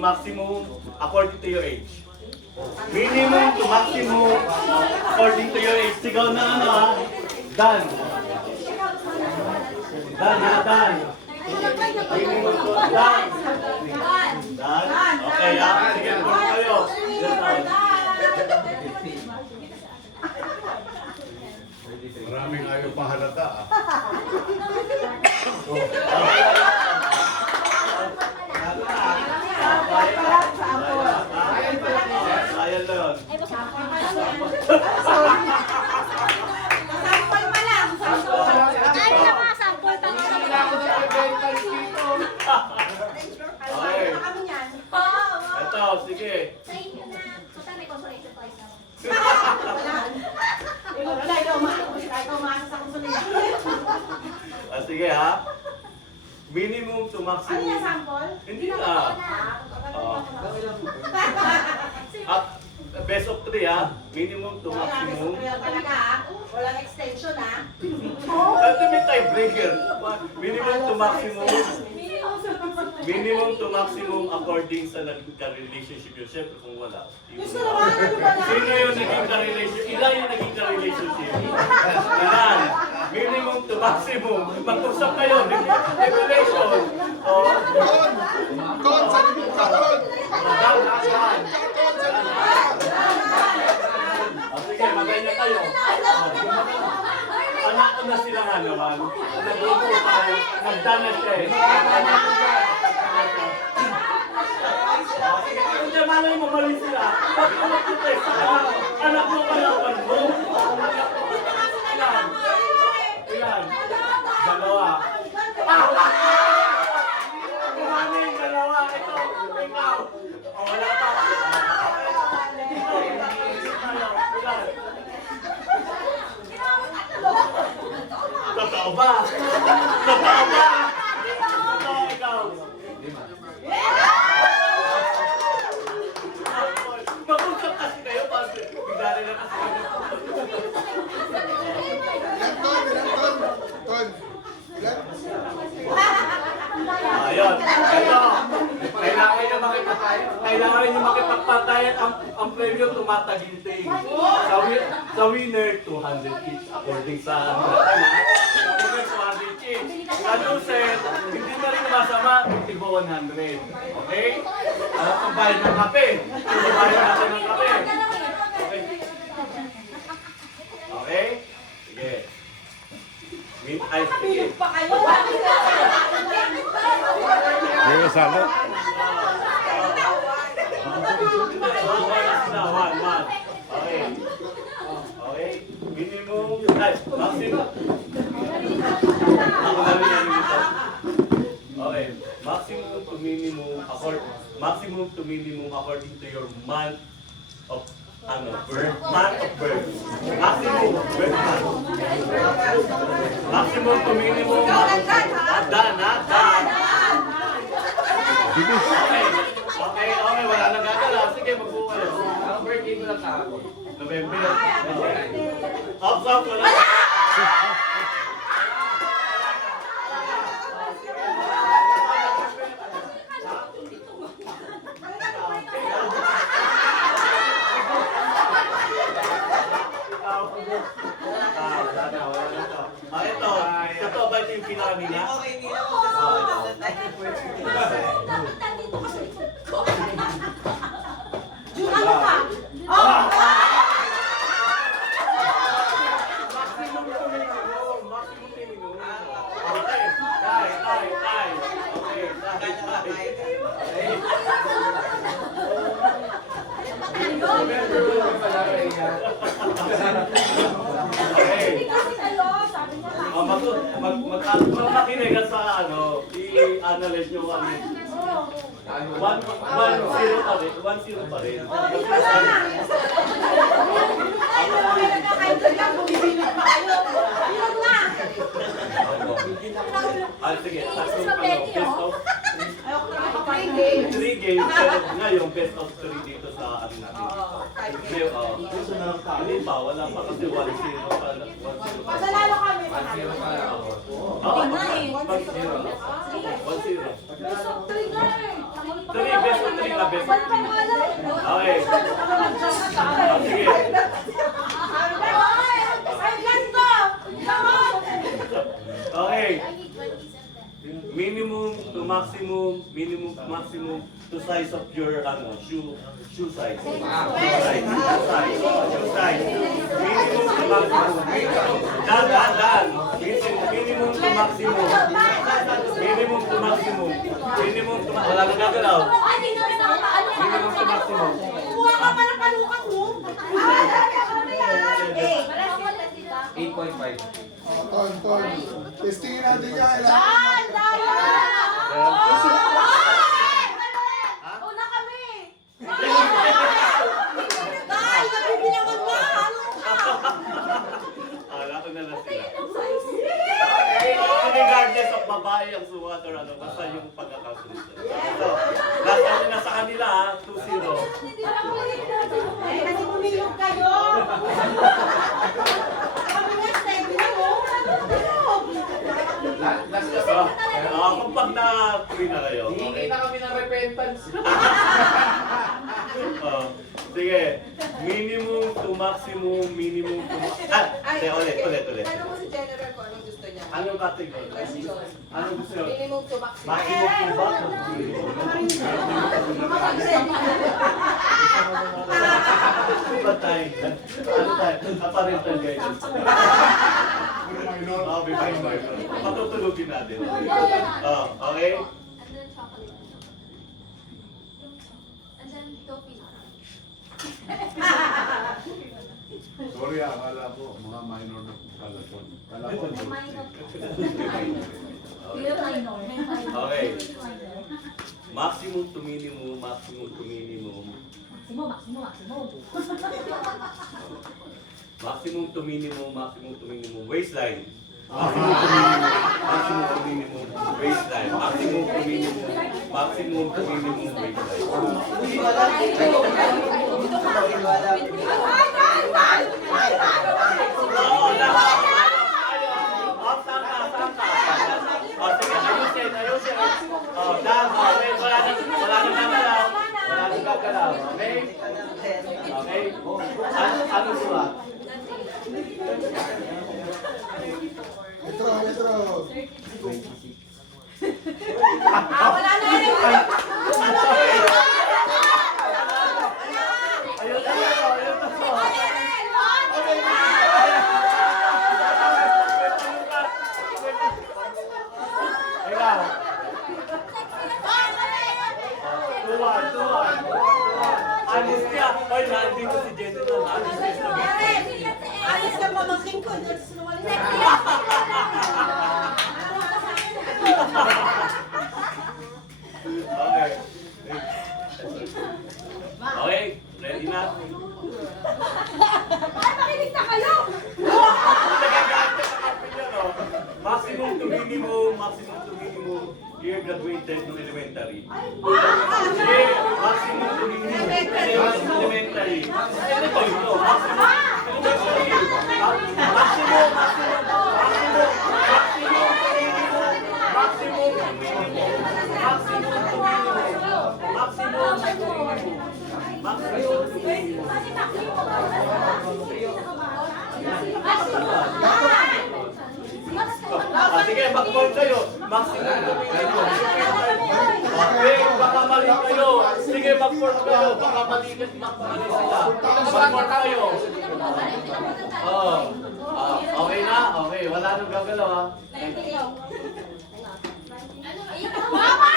maximum according to your age. Minimum to maximum according to your age. Sigaw na ano ha? Dan. Dan ha, Dan. Minimum to Dan. Dan. Okay ha? Sige, puro kayo. Maraming ayaw pahalata ah. Ayan na yun. Sampol pa lang. Ay, na mga sample. Okay. Kami yan. Ito, sige. Sa inyo na. Basta may consolation prize na. Wala, ikaw umaasa sa kusulitan. Sige ha. Minimum to Ano yan, maximum. sample? Hindi na. Best of 3 ha. Minimum to maximum. Talaga ah. Walang extension ah. Ito may tiebreaker. Minimum to maximum. Minimum to maximum according sa naging ka-relationship yun. Siyempre kung wala. Gusto naman, ano ba na? Sino yung naging ka-relationship? Ilan yung naging ka-relationship? Ilan? Minimum to maximum. Mag-usap kayo. Regulation. Kon, sabi mo ka, Kon! Sige, maganda kayo. Anak ko na sila nga naman. Nagluto tayo. Nagdana siya eh. Kung siya malay mo mali sila, pag-ulat ko tayo sa anak mo kalapan mo. Ilan? Ilan? Dalawa. Kumami yung dalawa. Ito, ikaw. O, wala pa. Ilan? Totoo ba? Totoo ba? Totoo ikaw. Mag-usap kasi kayo pag bigari na kasi kayo. Ilan, Kon? Ilan, Kon? Kon, ilan? Ayun. Ito. Kailangan nyo makipagpatayan ang premyo tumataginting. Sa winner, 200 each according sa ano natin ha. Sa winner, 200 each. Sa loser, hindi na rin masama, 100. Okay? Ang bayad ng kape. Ang bayad natin ng kape. Okay? Okay? Sige. Ay, sige. Pa kayo. Hindi mo sagot. One. Okay. Okay. Minimum. Ay, maximum. Ako na rin yan dito. Okay. Maximum to minimum according to your month of birth. Month of birth. Maximum birth month. Maximum to minimum. Dan. Okay, wala nang gagala. Sige, magbuka kayo. Ang birthday mo lang kahapon. November. Up, wala. Ito ba ito yung pinakamina? Ano pa? Maximum to minimum. Okay. Tay. Okay, makinig ka sa ano, i-analyze nyo kung ano. 1-0 pa rin. 1-0 pa rin. Sige, best of 3 games, pero ngayon best of 3 dito sa ano natin dito. Hindi pa, wala pa kasi 1-0 pa. Paglalalo kami. 1-0. Tingnan eh. 1-0. Best of 3 nga eh. Three, best of three na, best of three. Okay. Sige. Ay, ganito! Gamot! Okay. Minimum to maximum to size of your shoe size. Shoe size. Minimum to maximum. Dan. Minimum to maximum. Minimum to maximum. Wala nang gagalaw. Minimum to maximum. Kuha ka pa ng palukat mo. Ay, ano yan? Eh, 8.5. Ton. Testingin natin yan. Dan! Dan! Una kami! Dan! Nabibilangan mo! Ano ka? Wala ko na lang sila. Regardless of babae ang suwat or ano, basta yung pagkakasunod. So, last na sa kanila ha, 2-0. Eh, kasi pumilog kayo! Kami nga, steady na mo! Last na So, kung pag na-3 na kayo, Hihingi okay? na kami ng repentance. Sige, minimum to maximum. Ulit. Tanong mo si Jennifer kung anong gusto niya. Anong category? Question. Anong gusto nyo? Minimum to maximum. Maximum to ba? Patay. Ano tayo? Parental guidance. Okay, fine. Patutulugin natin. Okay? And then chocolate. And then toffee. Sorry, akala ko mga minor na kalaton. Kala ko. Okay. Maximum to minimum. Maximum to minimum. Waistline. Maximum to minimum. Waistline. Maximum to minimum. Waistline. Oo, lahat. Saan ka? Sige, ayusin. Okay, wala nang gagalaw. Okay? Ano sulat? Metro. Wala na rin! Hindi mo si Jennifer. Ayos ka pamangkin ko. Sinungaling Okay, ready na? Ay, makinig na kayo! Maximum to minimum. Year graduated no elementary. Sige, maximum to minimum. Elementary. Ano to yun? Sige, mag-board kayo. Maximum to minimum. Okay, baka mali kayo. Sige, mag-board kayo. Baka mali sila. Mag-board kayo. Okay na? Okay, wala nang gagalaw ha. Mama!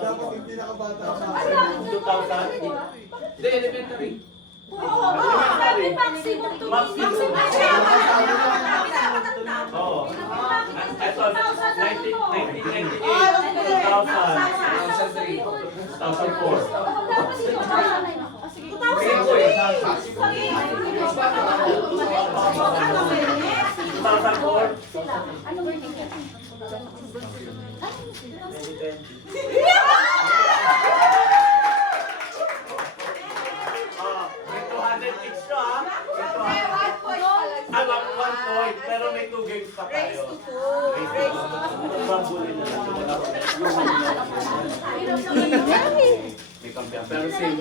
Dapat hindi nakabata sa 2,000? Hindi, elementary. Maximum to Maximum. Oo. Ito, 1998, 2004. each to ha. Ito Okay, ha. 1 point pala. Ah, 1 point. Pero may 2 games pa Race tayo. to 2. Race to 2. Babulin na lang. May kampiyan. Pero same